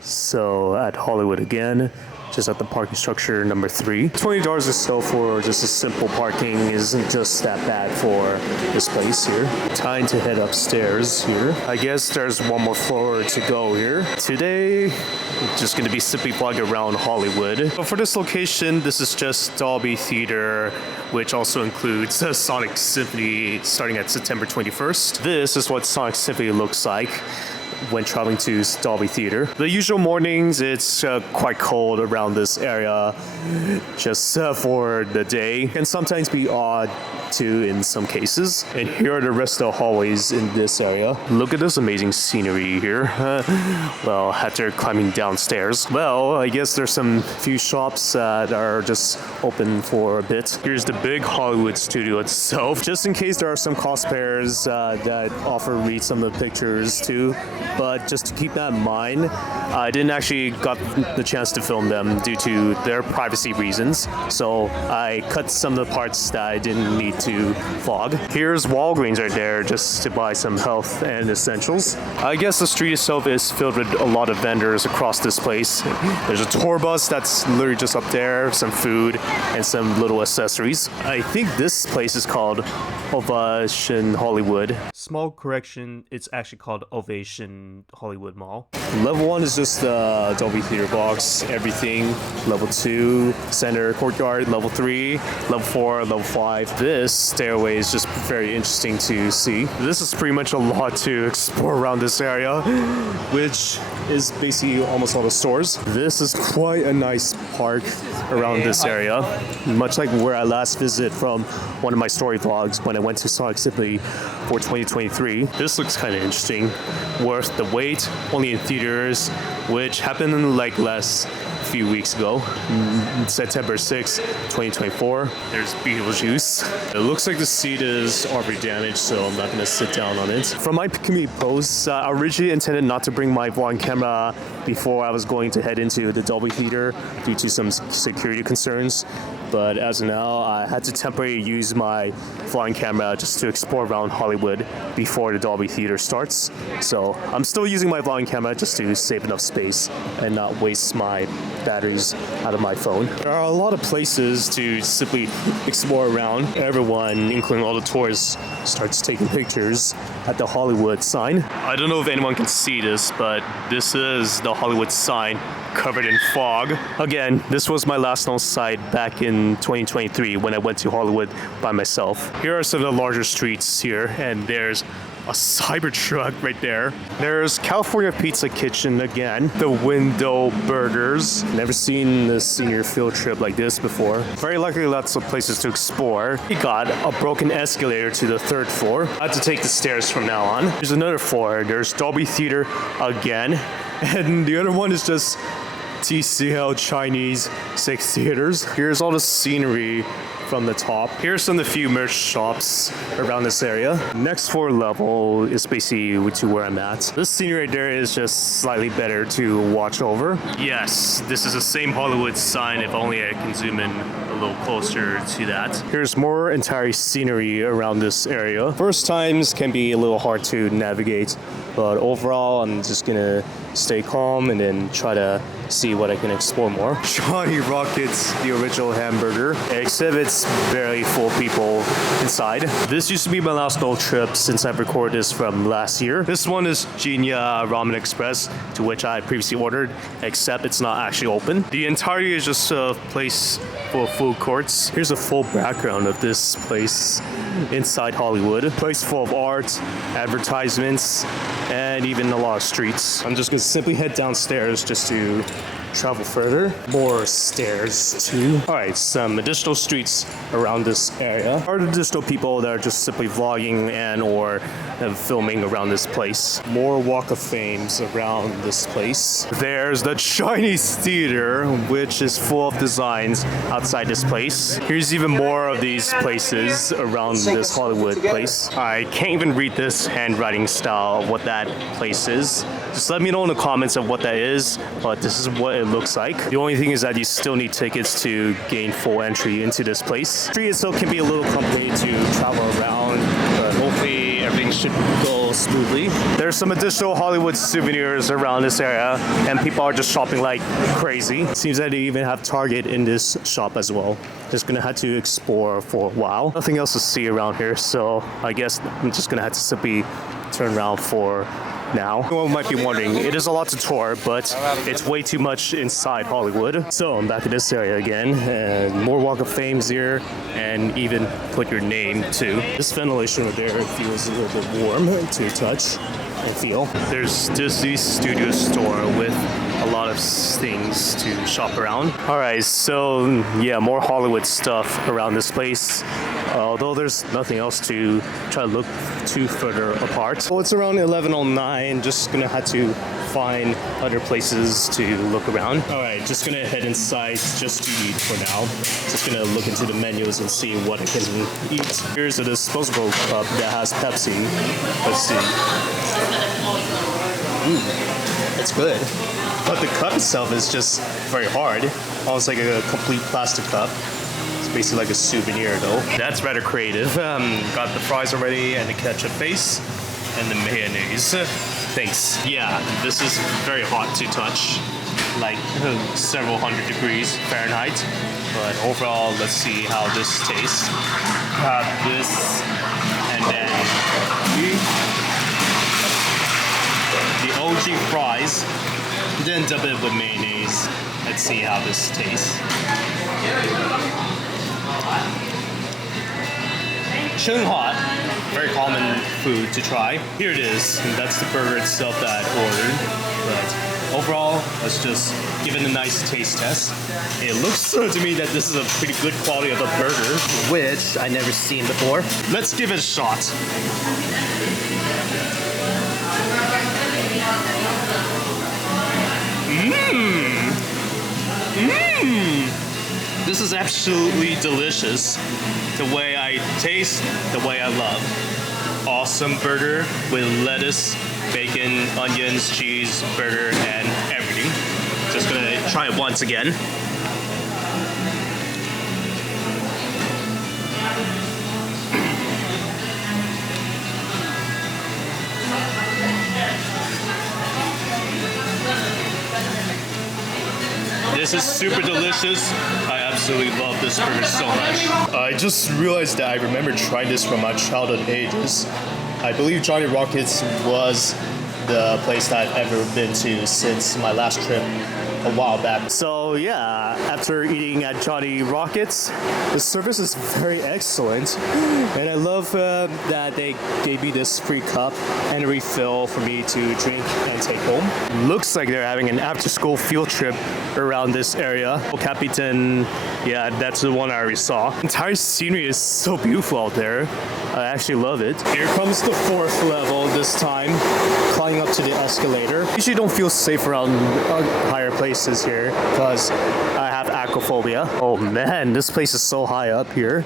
So at Hollywood again, just at the parking structure number 3. $20 or so for just a simple parking isn't just that bad for this place here. Time to head upstairs here. I guess there's one more floor to go here. Today, just gonna be simply vlogging around Hollywood. So for this location, this is just Dolby Theater, which also includes Sonic Symphony starting at September 21st. This is what Sonic Symphony looks like when traveling to Dolby Theater. The usual mornings, it's quite cold around this area just for the day. It can sometimes be odd too in some cases. And here are the rest of the hallways in this area. Look at this amazing scenery here. Well, after climbing downstairs. Well, I guess there's some few shops that are just open for a bit. Here's the big Hollywood studio itself. Just in case there are some cosplayers that offer read some of the pictures too. But just to keep that in mind, I didn't actually got the chance to film them due to their privacy reasons. So I cut some of the parts that I didn't need to vlog. Here's Walgreens right there just to buy some health and essentials. I guess the street itself is filled with a lot of vendors across this place. There's a tour bus that's literally just up there, some food and some little accessories. I think this place is called Ovation Hollywood. Small correction, it's actually called Ovation Hollywood Mall. Level 1 is just the Dolby Theater box, everything. Level 2, center courtyard. Level 3, level 4, level 5. This stairway is just very interesting to see. This is pretty much a lot to explore around this area, which is basically almost all the stores. This is quite a nice park around this area, much like where I last visited from one of my story vlogs when I went to Sonic Symphony for 2023. This looks kind of interesting. Worth the wait, only in theaters, which happened like last few weeks ago, September 6, 2024. There's Beetlejuice. It looks like the seat is already damaged, so I'm not going to sit down on it. From my community posts, I originally intended not to bring my vlog camera before I was going to head into the Dolby Theater due to some security concerns. But as of now, I had to temporarily use my vlog camera just to explore around Hollywood before the Dolby Theater starts. So I'm still using my vlog camera just to save enough space and not waste my batteries out of my phone. There are a lot of places to simply explore around. Everyone, including all the tourists, starts taking pictures at the Hollywood sign. I don't know if anyone can see this, but this is the Hollywood sign covered in fog. Again, this was my last known sight back in 2023 when I went to Hollywood by myself. Here are some of the larger streets here, and there's a Cybertruck right there. There's California Pizza Kitchen again. The Window Burgers. Never seen the senior field trip like this before. Very likely lots of places to explore. We got a broken escalator to the 3rd floor. I have to take the stairs from now on. There's another floor. There's Dolby Theater again. And the other one is just TCL Chinese 6 theaters. Here's all the scenery from the top. Here's some of the few merch shops around this area. Next floor level is basically to where I'm at. This scenery right there is just slightly better to watch over. Yes, this is the same Hollywood sign, if only I can zoom in a little closer to that. Here's more entire scenery around this area. First times can be a little hard to navigate, but overall I'm just gonna stay calm and then try to see what I can explore more. Johnny Rockets, the original hamburger, except it's barely full of people inside. This used to be my last gold trip since I've recorded this from last year. This one is Jinya Ramen Express, to which I previously ordered, except it's not actually open. The entirety is just a place full of food courts. Here's a full background of this place inside Hollywood. A place full of art, advertisements, and even a lot of streets. I'm just gonna simply head downstairs just to travel further. More stairs too. Alright, some additional streets around this area. Are additional people that are just simply vlogging and or filming around this place. More walk of fames around this place. There's the Chinese theater, which is full of designs outside this place. Here's even more of these places around this Hollywood place. I can't even read this handwriting style of what that place is. Just let me know in the comments of what that is, but this is what it looks like. The only thing is that you still need tickets to gain full entry into this place. The street itself can be a little complicated to travel around, but hopefully everything should go smoothly. There's some additional Hollywood souvenirs around this area, and people are just shopping like crazy. Seems that they even have Target in this shop as well. Just gonna have to explore for a while. Nothing else to see around here, so I guess I'm just gonna have to simply turn around for now. Anyone might be wondering, it is a lot to tour, but it's way too much inside Hollywood. So I'm back in this area again, and more Walk of Fames here, and even put your name too. This ventilation over there feels a little bit warm to touch and feel. There's Disney Studio Store with a lot of things to shop around. Alright, so yeah, more Hollywood stuff around this place. Although there's nothing else to try to look too further apart. Well, it's around 11:09. Just gonna have to find other places to look around. Alright, just gonna head inside just to eat for now. Just gonna look into the menus and see what I can eat. Here's a disposable cup that has Pepsi. Let's see. It's good. But the cup itself is just very hard. Almost like a complete plastic cup. It's basically like a souvenir though. That's rather creative. Got the fries already and the ketchup base and the mayonnaise. Thanks. Yeah, this is very hot to touch. Like several hundred degrees Fahrenheit. But overall, let's see how this tastes. Have this and then the OG fries. Then dip it with mayonnaise. Let's see how this tastes. Chilling hot, very common food to try. Here it is, and that's the burger itself that I ordered. But overall, let's just give it a nice taste test. It looks to me that this is a pretty good quality of a burger, which I never seen before. Let's give it a shot. This is absolutely delicious. The way I taste, the way I love. Awesome burger with lettuce, bacon, onions, cheese, burger, and everything. Just gonna try it once again. This is super delicious. I absolutely love this burger so much. I just realized that I remember trying this from my childhood ages. I believe Johnny Rockets was the place that I've ever been to since my last trip a while back. So yeah, after eating at Johnny Rockets, the service is very excellent, and I love that they gave me this free cup and a refill for me to drink and take home. Looks like they're having an after-school field trip around this area. Capitan, yeah, that's the one I already saw. The entire scenery is so beautiful out there. I actually love it. Here comes the 4th level this time, climbing up to the escalator. Usually don't feel safe around higher places here because I have acrophobia. Oh man, this place is so high up here.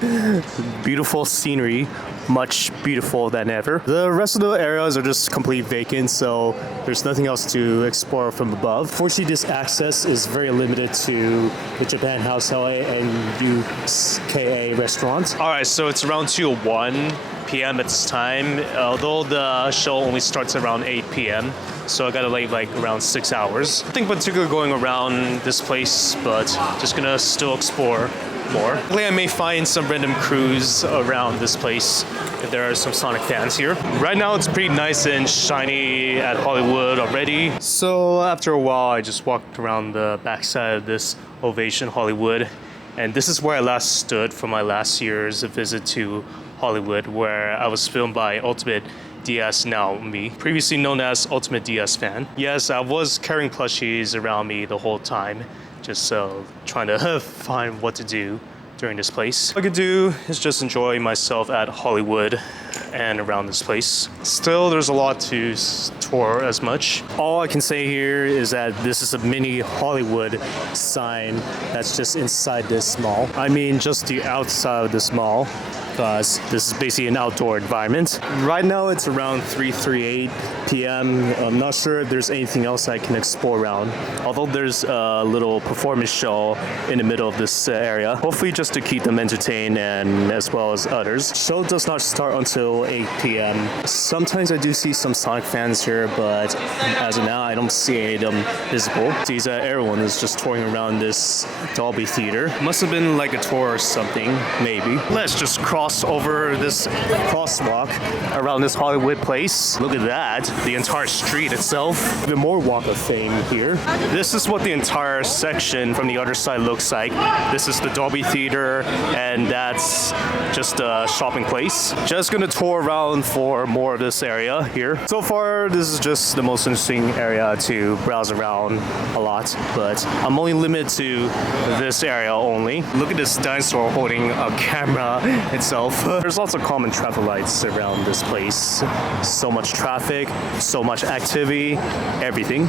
Beautiful scenery, much beautiful than ever. The rest of the areas are just completely vacant, so there's nothing else to explore from above. Fortunately, this access is very limited to the Japan House LA and UKA restaurants. Alright, so it's around 2:01 p.m. at this time, although the show only starts around 8 p.m. So I gotta wait like around 6 hours. Nothing particular going around this place, but just gonna still explore more. Hopefully I may find some random crews around this place if there are some Sonic fans here. Right now it's pretty nice and shiny at Hollywood already. So after a while I just walked around the backside of this Ovation Hollywood, and this is where I last stood for my last year's visit to Hollywood, where I was filmed by UltimateDSnaomi, previously known as UltimateDS fan. Yes, I was carrying plushies around me the whole time, just trying to find what to do during this place. All I could do is just enjoy myself at Hollywood and around this place. Still, there's a lot to tour as much. All I can say here is that this is a mini Hollywood sign that's just inside this mall. I mean, just the outside of this mall, because this is basically an outdoor environment. Right now it's around 3:38 p.m. I'm not sure if there's anything else I can explore around, although there's a little performance show in the middle of this area, hopefully just to keep them entertained and as well as others. Show does not start until until 8 p.m. Sometimes I do see some Sonic fans here, but as of now, I don't see any of them visible. Seems that everyone is just touring around this Dolby Theater. Must have been like a tour or something, maybe. Let's just cross over this crosswalk around this Hollywood place. Look at that, the entire street itself. Even more Walk of Fame here. This is what the entire section from the other side looks like. This is the Dolby Theater, and that's just a shopping place. Just gonna tour around for more of this area here. So far, this is just the most interesting area to browse around a lot, but I'm only limited to this area only. Look at this dinosaur holding a camera itself. There's lots of common traffic lights around this place. So much traffic, so much activity, everything.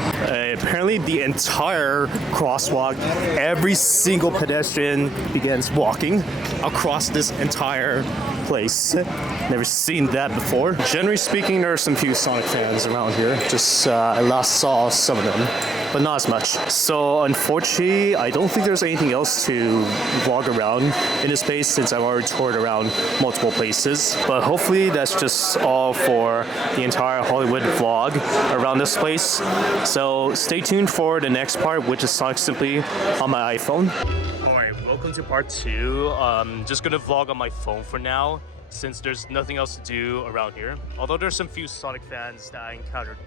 Apparently the entire crosswalk, every single pedestrian begins walking across this entire place. Never seen that before. Generally speaking, there are some few Sonic fans around here. Just I last saw some of them, but not as much. So unfortunately, I don't think there's anything else to vlog around in this space since I've already toured around multiple places. But hopefully that's just all for the entire Hollywood vlog around this place. So stay tuned for the next part, which is Sonic Symphony on my iPhone. Alright, welcome to part 2. Just gonna vlog on my phone for now, since there's nothing else to do around here. Although there's some few Sonic fans that I encountered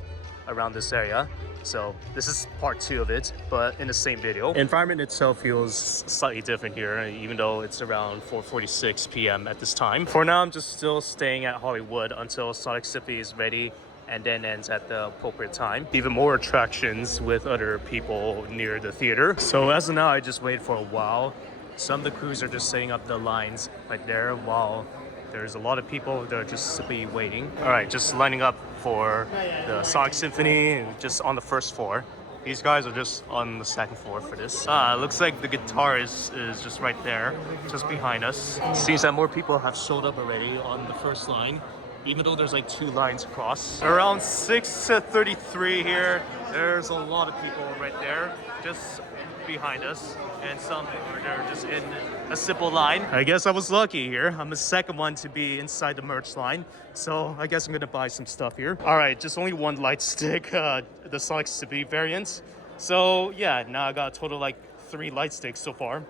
around this area. So this is part 2 of it, but in the same video. Environment itself feels slightly different here, even though it's around 4:46 p.m. at this time. For now, I'm just still staying at Hollywood until Sonic Symphony is ready and then ends at the appropriate time. Even more attractions with other people near the theater. So as of now, I just wait for a while. Some of the crews are just setting up the lines right there while there's a lot of people that are just simply waiting. All right, just lining up for the Sonic Symphony, just on the first floor. These guys are just on the second floor for this. Looks like the guitarist is just right there, just behind us. Seems that more people have showed up already on the first line, even though there's like 2 lines across. Around 6:33 here, there's a lot of people right there, just behind us, and some are just in a simple line. I guess I was lucky here. I'm the second one to be inside the merch line, so I guess I'm gonna buy some stuff here. All right, just only one light stick, the Sonic Symphony variant. So yeah, now I got a total like 3 light sticks so far.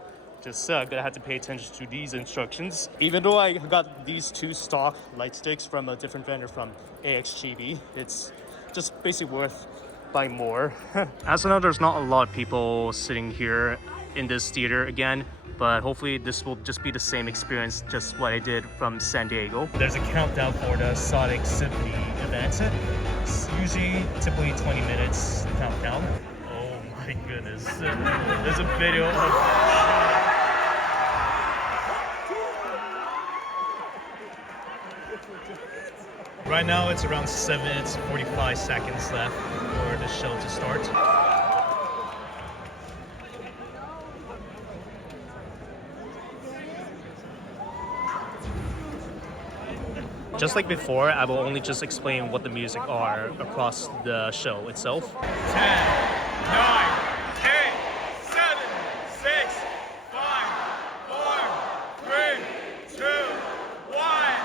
Just gonna have to pay attention to these instructions. Even though I got these 2 stock light sticks from a different vendor from AXGB, it's just basically worth buying more. As of now, there's not a lot of people sitting here in this theater again, but hopefully this will just be the same experience, just what I did from San Diego. There's a countdown for the Sonic Symphony event. It's usually typically 20 minutes countdown. Oh my goodness. There's a video of right now it's around 7 minutes 45 seconds left for the show to start. Just like before, I will only just explain what the music are across the show itself. 10, 9, 8, 7, 6, 5, 4, 3, 2, 1.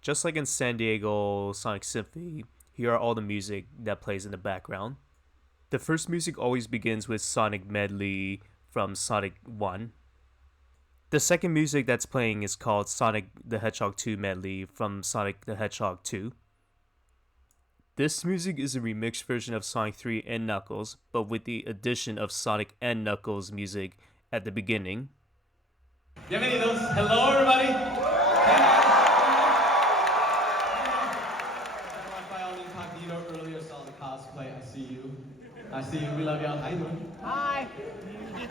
Just like in San Diego Sonic Symphony, here are all the music that plays in the background. The first music always begins with Sonic Medley from Sonic 1. The second music that's playing is called Sonic the Hedgehog 2 Medley from Sonic the Hedgehog 2. This music is a remixed version of Sonic 3 and Knuckles, but with the addition of Sonic and Knuckles music at the beginning. Bienvenidos. Hello, everybody. Earlier saw the cosplay. I see you. We love y'all. How you doing? Hi.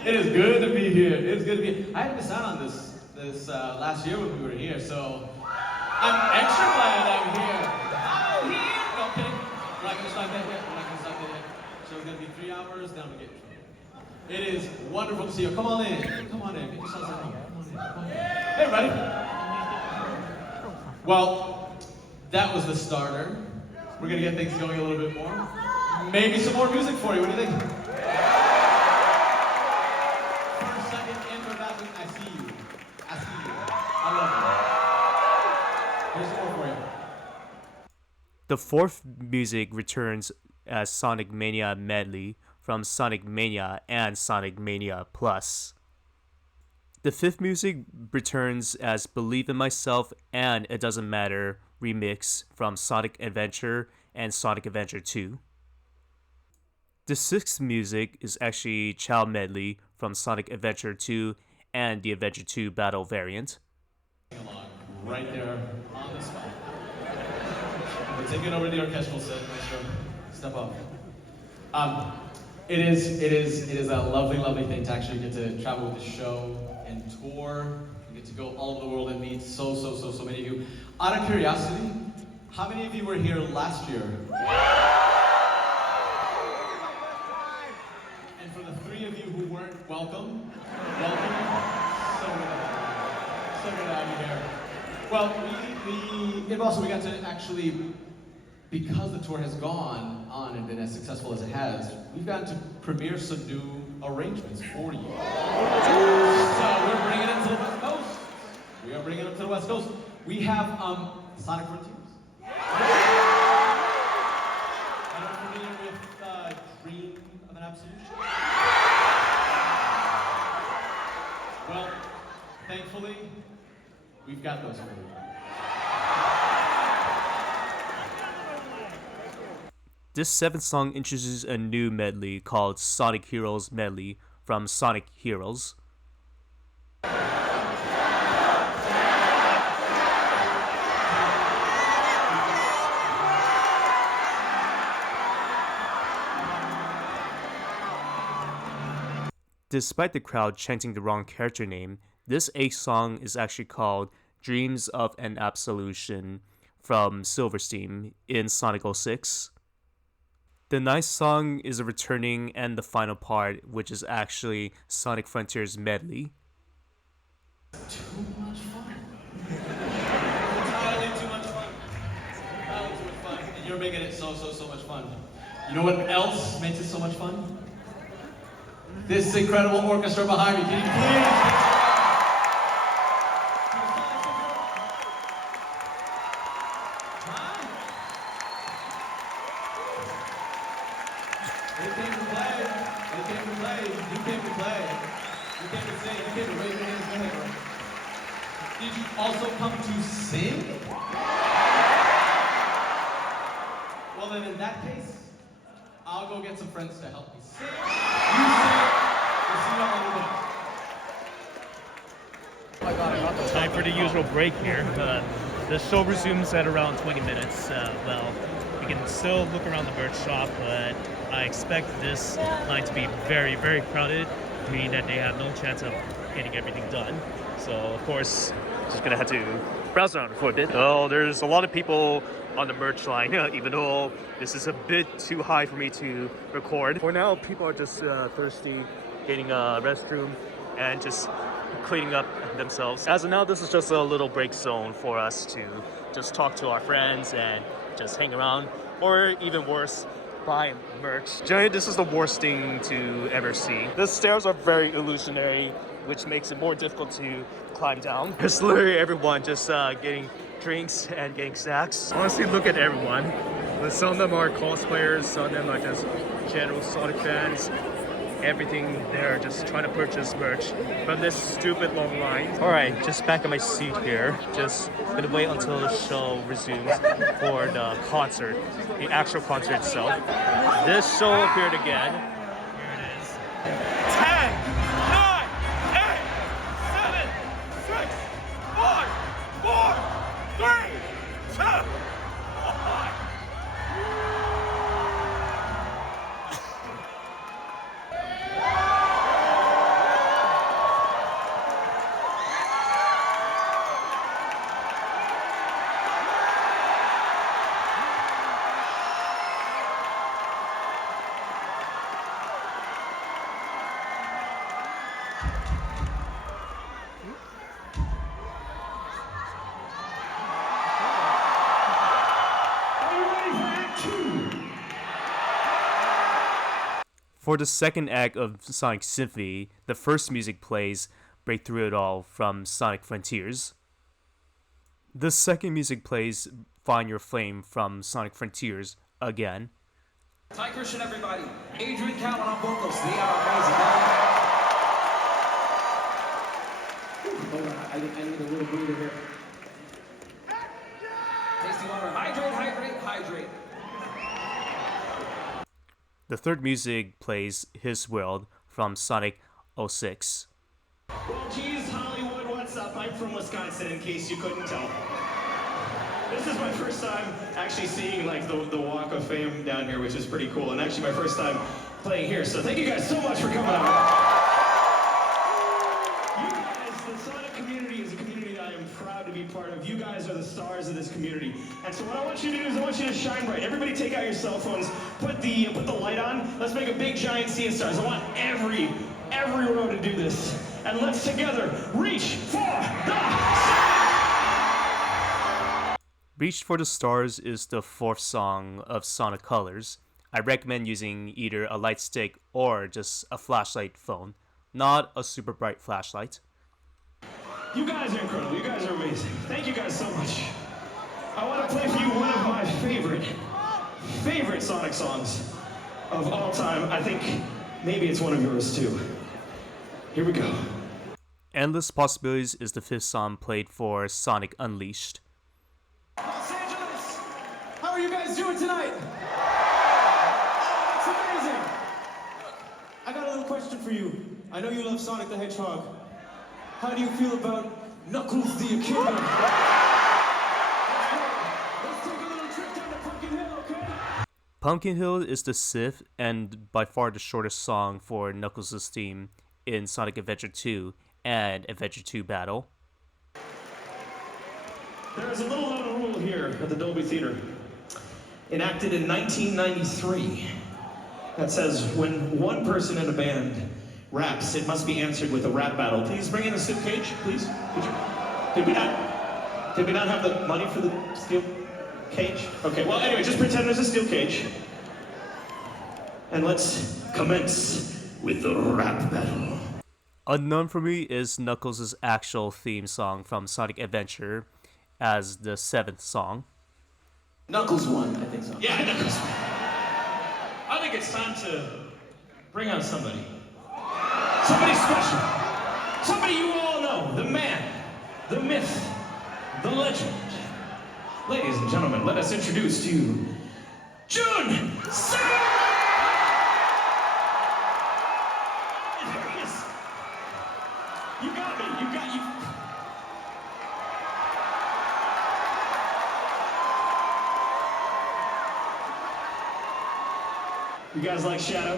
It is good to be here. It's good to be here. I had missed out on this last year when we were here, so I'm extra glad I'm here. I'm here. Okay. We're not gonna stop that yet. Show's gonna be 3 hours. Then we get. It is wonderful to see you. Come on in. Come on in. Get yourselves at home. Come on in. Hey, everybody. Well, That was the starter. We're gonna get things going a little bit more. Maybe some more music for you. What do you think? First, second, and we're back with I See You. I See you. I love you. Here's some more for you. The fourth music returns as Sonic Mania medley from Sonic Mania and Sonic Mania Plus. The fifth music returns as Believe in Myself and It Doesn't Matter remix from Sonic Adventure and Sonic Adventure 2. The sixth music is actually Child medley from Sonic Adventure 2 and the Adventure 2 Battle variant. Right there on the spot. We're taking over the orchestral set. Maestro, step up. It is a lovely, lovely thing to actually get to travel with the show and tour. We get to go all over the world and meet so many of you. Out of curiosity, how many of you were here last year? And for the 3 of you who weren't, welcome. Welcome. So good to have you here. Well, we got to actually, because the tour has gone on and been as successful as it has, we've gotten to premiere some new arrangements for you. So we're bringing it to the West Coast. We are bringing it to the West Coast. We have Sonic Frontiers. And we're familiar with Dream of an Absolution. Well, thankfully, we've got those for you. This seventh song introduces a new medley called Sonic Heroes Medley from Sonic Heroes. Despite the crowd chanting the wrong character name, this 8th song is actually called Dreams of an Absolution from Silverstein in Sonic 06. The 9th song is a returning and the final part, which is actually Sonic Frontiers Medley. Too much fun. Entirely too much fun. Entirely too much fun. And you're making it so much fun. You know what else makes it so much fun? This incredible orchestra behind me. Can you please? They came to play. They came to play. You came to play. You came to sing. You came to raise your hands. Go ahead, bro. Did you also come to sing? Well, then in that case, I'll go get some friends to help me sing. You sing. We'll see you all in a minute. Time for the usual break here. The show resumes at around 20 minutes. We can still look around the merch shop, but I expect this line to be very, very crowded, meaning that they have no chance of getting everything done. So, of course, just gonna have to browse around for a bit. Oh, there's a lot of people on the merch line, even though this is a bit too high for me to record. For now, people are just thirsty, getting a restroom, and just cleaning up themselves. As of now, this is just a little break zone for us to just talk to our friends and just hang around, or even worse, buy merch. Generally, this is the worst thing to ever see. The stairs are very illusionary, which makes it more difficult to climb down. There's literally everyone just getting drinks and getting snacks. Honestly, look at everyone. Some of them are cosplayers, some of them are just general Sonic fans. Everything there, just trying to purchase merch from this stupid long line. All right, just back in my seat here. Just gonna wait until the show resumes for the concert, the actual concert itself. This show appeared again. Here it is. 10, 9, 8, 7, 6, 5, 4, 3, 2, 1. For the second act of Sonic Symphony, the first music plays Break Through It All from Sonic Frontiers. The second music plays Find Your Flame from Sonic Frontiers again. Ty Christian, everybody. Adrian Cowan on vocals. They are amazing. Hold on, I need a little breather here. Tasty water. Hydrate, hydrate, hydrate. The third music plays His World from Sonic 06. Well, geez, Hollywood, what's up? I'm from Wisconsin, in case you couldn't tell. This is my first time actually seeing like the Walk of Fame down here, which is pretty cool, and actually my first time playing here. So thank you guys so much for coming out. You guys, the Sonic community is a community that I am proud to be part of. You guys are the stars of this community, and so what I want you to do is I want you to shine bright. Everybody, take out your cell phones, put the light on. Let's make a big giant sea of stars. I want every row to do this, and let's together reach for the stars. Reach for the Stars is the fourth song of Sonic Colors. I recommend using either a light stick or just a flashlight phone, not a super bright flashlight. You guys are incredible. You guys are amazing. Thank you guys so much. I want to play for you one of my favorite Sonic songs of all time. I think maybe it's one of yours too. Here we go. Endless Possibilities is the fifth song played for Sonic Unleashed. Los Angeles, how are you guys doing tonight? Oh, it's amazing. I got a little question for you. I know you love Sonic the Hedgehog. How do you feel about Knuckles the Echidna? Let's take a little trip down to Pumpkin Hill, okay? Pumpkin Hill is the sixth and by far the shortest song for Knuckles' theme in Sonic Adventure 2 and Adventure 2 Battle. There is a little known rule here at the Dolby Theater, enacted in 1993, that says when one person in a band raps, it must be answered with a rap battle. Please bring in a steel cage, please. Did we not have the money for the steel cage? Okay, well anyway, just pretend there's a steel cage. And let's commence with the rap battle. Unknown for me is Knuckles' actual theme song from Sonic Adventure as the seventh song. Knuckles won, I think so. Yeah, Knuckles won. I think it's time to bring on somebody. Somebody special. Somebody you all know. The man, the myth, the legend. Ladies and gentlemen, let us introduce to you Jun Sam! There he is. You got me. You got you. You guys like Shadow?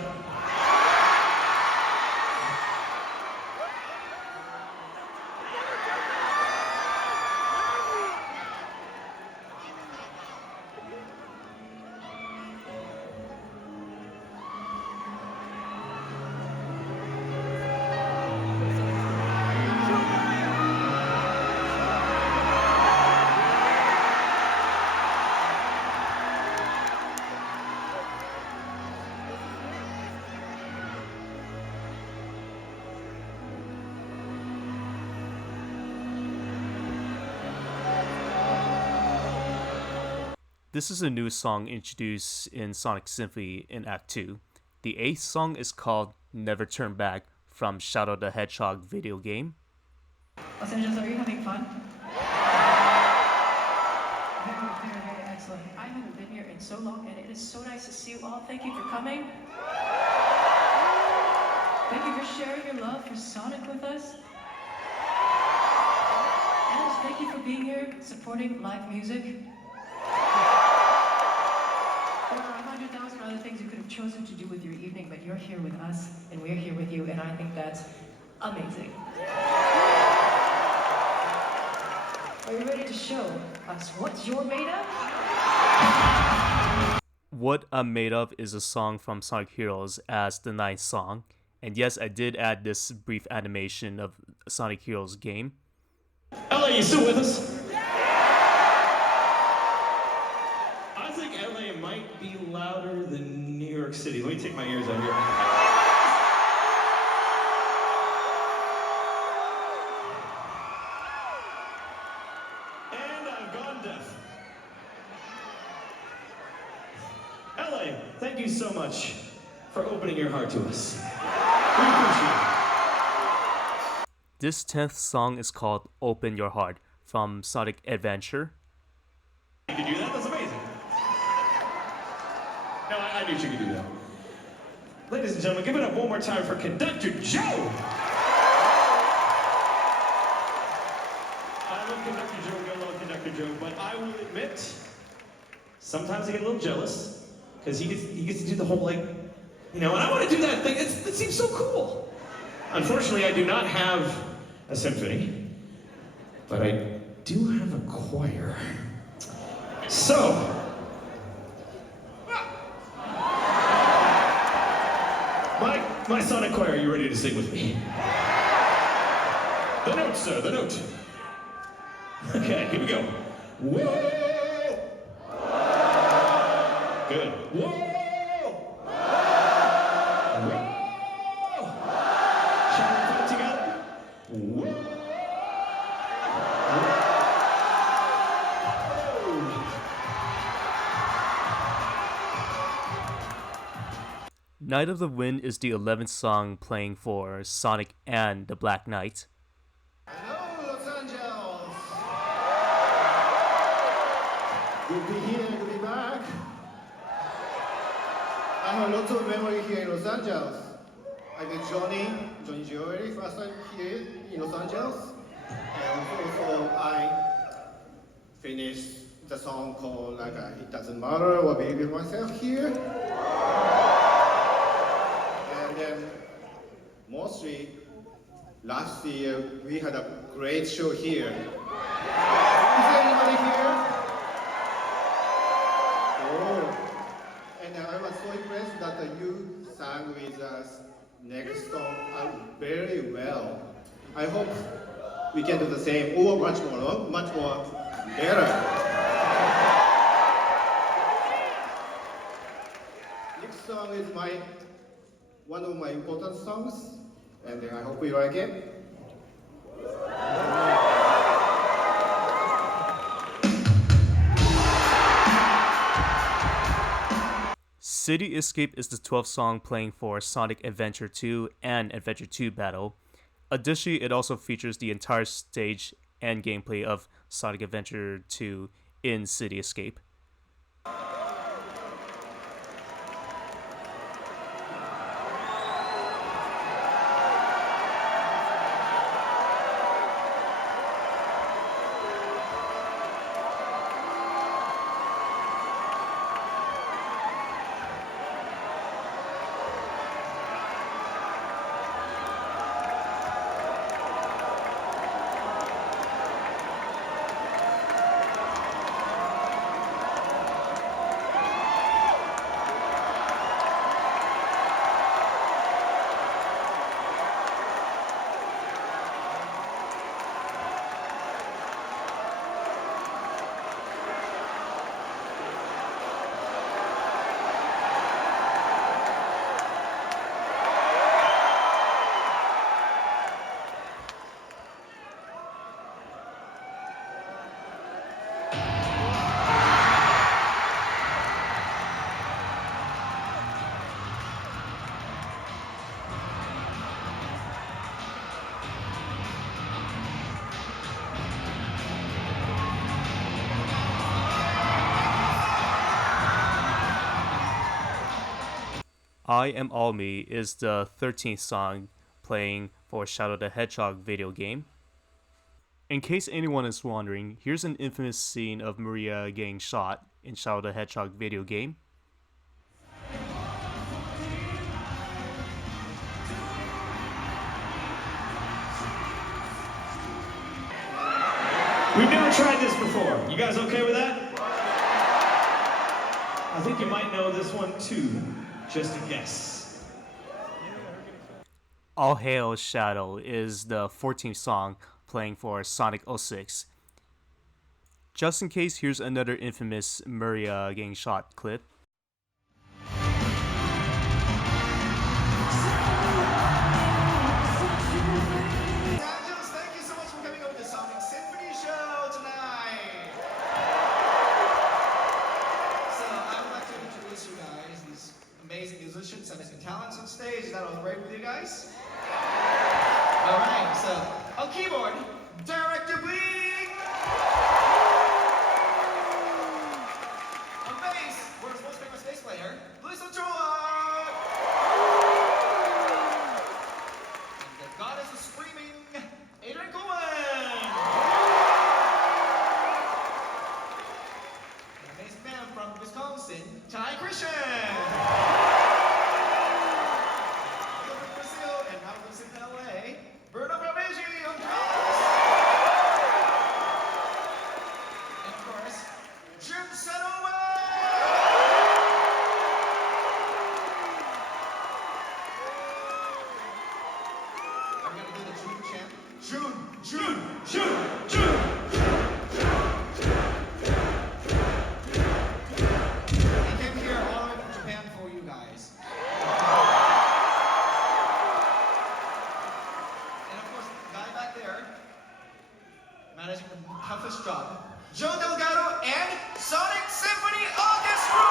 This is a new song introduced in Sonic Symphony in Act 2. The eighth song is called Never Turn Back from Shadow the Hedgehog video game. Los Angeles, are you having fun? Very excellent. I haven't been here in so long, and it is so nice to see you all. Thank you for coming. Thank you for sharing your love for Sonic with us. And thank you for being here, supporting live music. There are 100,000 other things you could have chosen to do with your evening, but you're here with us, and we're here with you, and I think that's amazing. Are you ready to show us what you're made of? What I'm Made Of is a song from Sonic Heroes as the ninth song. And yes, I did add this brief animation of Sonic Heroes game. LA, you still with us? I think LA might be louder than New York City. Let me take my ears out here. much for opening your heart to us. We appreciate it. This 10th song is called Open Your Heart from Sonic Adventure. You could do that? That's amazing. No, I knew she could do that. Ladies and gentlemen, give it up one more time for Conductor Joe! I love Conductor Joe, we all love Conductor Joe, but I will admit, sometimes I get a little jealous, because he gets to do the whole, like, you know, and I want to do that thing. It seems so cool. Unfortunately, I do not have a symphony, but I do have a choir. So, my Sonic choir, are you ready to sing with me? The note, sir, the note. Okay, here we go. Whoa! Good. Whoa! Whoa! Shall we put it together? Whoa! Night of the Wind is the 11th song playing for Sonic and the Black Knight. Hello, Los Angeles! Good to be here, good to be back. I have lots of memory here in Los Angeles. I met Johnny Giorgi, first time here in Los Angeles. And also I finished the song called like It Doesn't Matter or Baby Myself here. And then mostly last year we had a great show here. Is there anybody here? Oh. And I was so impressed that you sang with us next song very well. I hope we can do the same or much more better. Next song is one of my important songs, and I hope you like it. City Escape is the 12th song playing for Sonic Adventure 2 and Adventure 2 Battle. Additionally, it also features the entire stage and gameplay of Sonic Adventure 2 in City Escape. I Am All Me is the 13th song playing for Shadow the Hedgehog video game. In case anyone is wondering, here's an infamous scene of Maria getting shot in Shadow the Hedgehog video game. We've never tried this before. You guys okay with that? I think you might know this one too. Just a guess. All Hail Shadow is the 14th song playing for Sonic 06. Just in case, here's another infamous Maria getting shot clip. Thank you so much for coming over to the Sonic Symphony show tonight. So I would like to introduce you guys these amazing some talents on stage. Is that all right with you guys? All right, so on keyboard, Director Bleak. On bass, world's most famous bass player, Lisa Chua. And the goddess of screaming, Adrian Cohen. And a bass man from Wisconsin, Ty Christian. And now lives in LA, Bruno Bravigi on drums. And of course, Jim Senoway. I'm gonna do the June chant. June, June, June, June. I came here all the way from Japan for you guys. Managing the toughest job, Joe Delgado and Sonic Symphony Orchestra!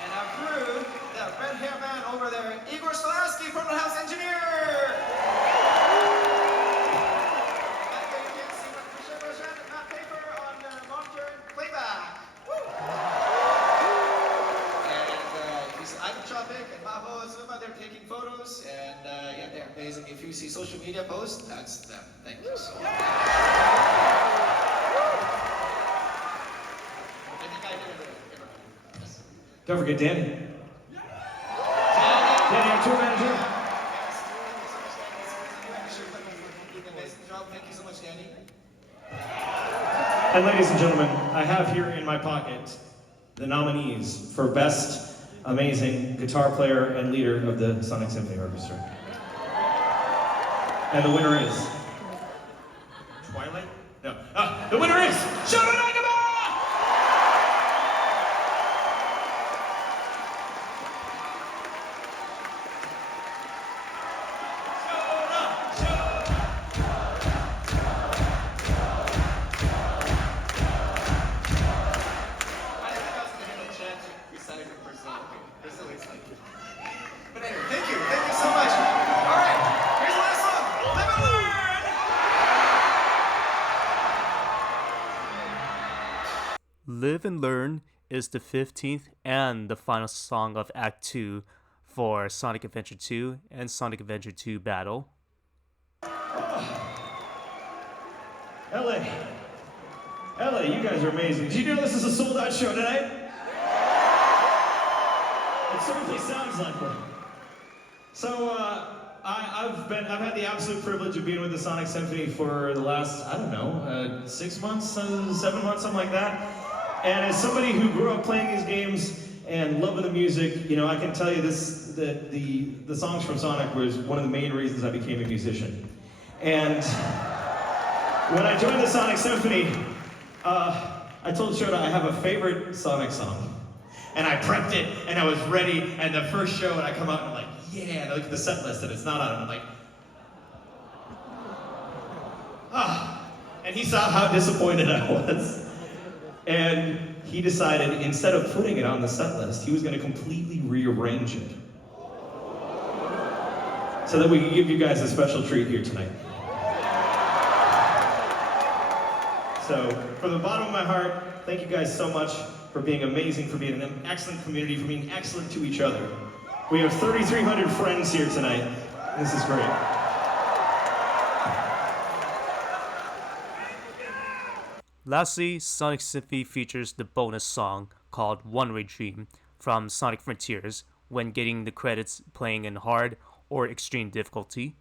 And our crew, that red hair man over there, Igor Stolasky from the house engineer! Back there you can see Michelle Rojan and Matt Paper on the monitor and playback. Tropic and Mavo and Zuma, they're taking photos, and yeah, they're amazing. If you see social media posts, that's them. Thank you so much. I think I did it. Yes. Don't forget Danny. Danny, our tour manager. Thank you so much, Danny. And ladies and gentlemen, I have here in my pocket the nominees for Best Amazing Guitar Player and Leader of the Sonic Symphony Orchestra. And the winner is... Twilight? No. The winner is... Shona Nagama! But anyway, thank you so much. All right, here's the last song, Live and Learn. Live and Learn is the 15th and the final song of Act 2 for Sonic Adventure 2 and Sonic Adventure 2 Battle. LA, you guys are amazing. Did you know this is a sold-out show tonight? It certainly sounds like one. So I've had the absolute privilege of being with the Sonic Symphony for the last, I don't know, 6 months, 7 months, something like that. And as somebody who grew up playing these games and loving the music, you know, I can tell you this, that the songs from Sonic was one of the main reasons I became a musician. And when I joined the Sonic Symphony, I told Shota I have a favorite Sonic song. And I prepped it, and I was ready, and the first show, and I come out, and I'm like, yeah, and I look at the set list, and it's not on it, and I'm like, ah. And he saw how disappointed I was. And he decided, instead of putting it on the set list, he was gonna completely rearrange it. So that we can give you guys a special treat here tonight. So, from the bottom of my heart, thank you guys so much for being amazing, for being an excellent community, for being excellent to each other. We have 3,300 friends here tonight. This is great. Lastly, Sonic Symphony features the bonus song called One Way Dream from Sonic Frontiers when getting the credits playing in hard or extreme difficulty.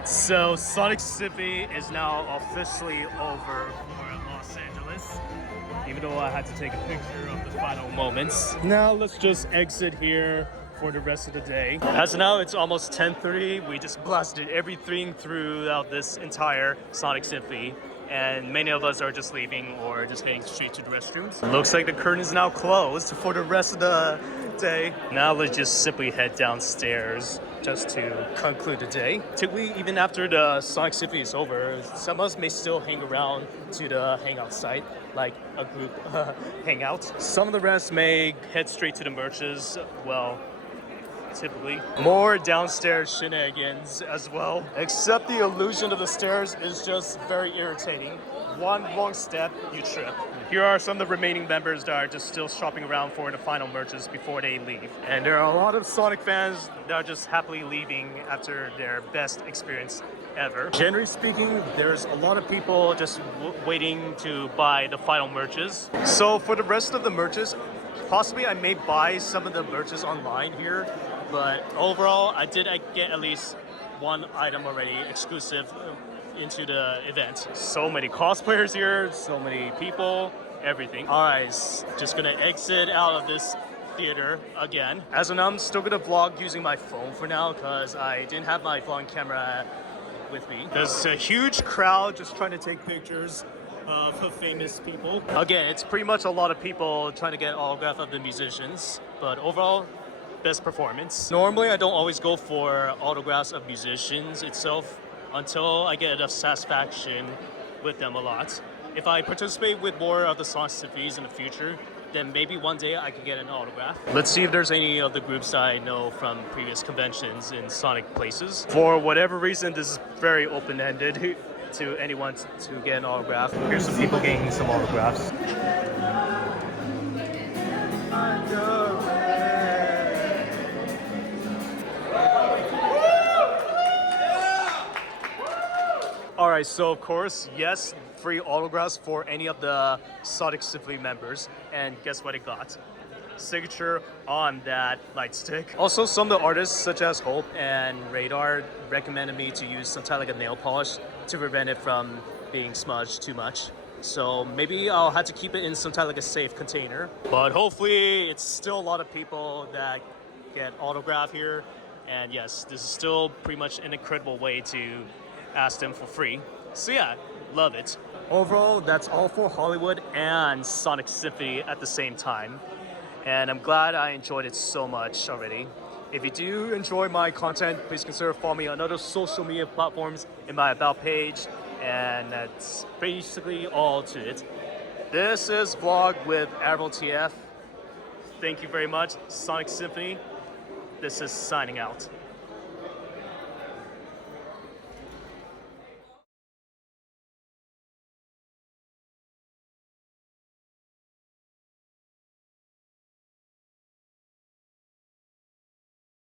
Alright, so Sonic Symphony is now officially over for Los Angeles, even though I had to take a picture of the final moments. Now let's just exit here for the rest of the day. As of now, it's almost 10:30. We just blasted everything throughout this entire Sonic Symphony, and many of us are just leaving or just heading straight to the restrooms. Looks like the curtain is now closed for the rest of the day. Now let's just simply head downstairs just to conclude the day. Typically, even after the Sonic Symphony is over, some of us may still hang around to the hangout site, like a group hangout. Some of the rest may head straight to the merches, well, typically. More downstairs shenanigans as well. Except the illusion of the stairs is just very irritating. One wrong step, you trip. Here are some of the remaining members that are just still shopping around for the final merches before they leave. And there are a lot of Sonic fans that are just happily leaving after their best experience ever. Generally speaking, there's a lot of people just waiting to buy the final merches. So for the rest of the merches, possibly I may buy some of the merches online here, but overall I did get at least one item already exclusive into the event. So many cosplayers here, so many people, everything. Alright, just gonna exit out of this theater again. As of now, I'm still gonna vlog using my phone for now because I didn't have my vlog camera with me. There's a huge crowd just trying to take pictures of famous people. Again, it's pretty much a lot of people trying to get autograph of the musicians, but overall, best performance. Normally, I don't always go for autographs of musicians itself until I get enough satisfaction with them a lot. If I participate with more of the Sonic Symphonies in the future, then maybe one day I could get an autograph. Let's see if there's any of the groups that I know from previous conventions in Sonic places. For whatever reason, this is very open-ended to anyone to get an autograph. Here's some people getting some autographs. Alright, so of course, yes, free autographs for any of the Sonic Symphony members. And guess what it got? Signature on that light stick. Also, some of the artists, such as Hope and Radar, recommended me to use some type of like a nail polish to prevent it from being smudged too much. So maybe I'll have to keep it in some type of like a safe container. But hopefully, it's still a lot of people that get autograph here. And yes, this is still pretty much an incredible way to ask them for free. So yeah, love it. Overall, that's all for Hollywood and Sonic Symphony at the same time. And I'm glad I enjoyed it so much already. If you do enjoy my content, please consider following me on other social media platforms in my About page. And that's basically all to it. This is VlogWithAvroTF. Thank you very much. Sonic Symphony. This is signing out.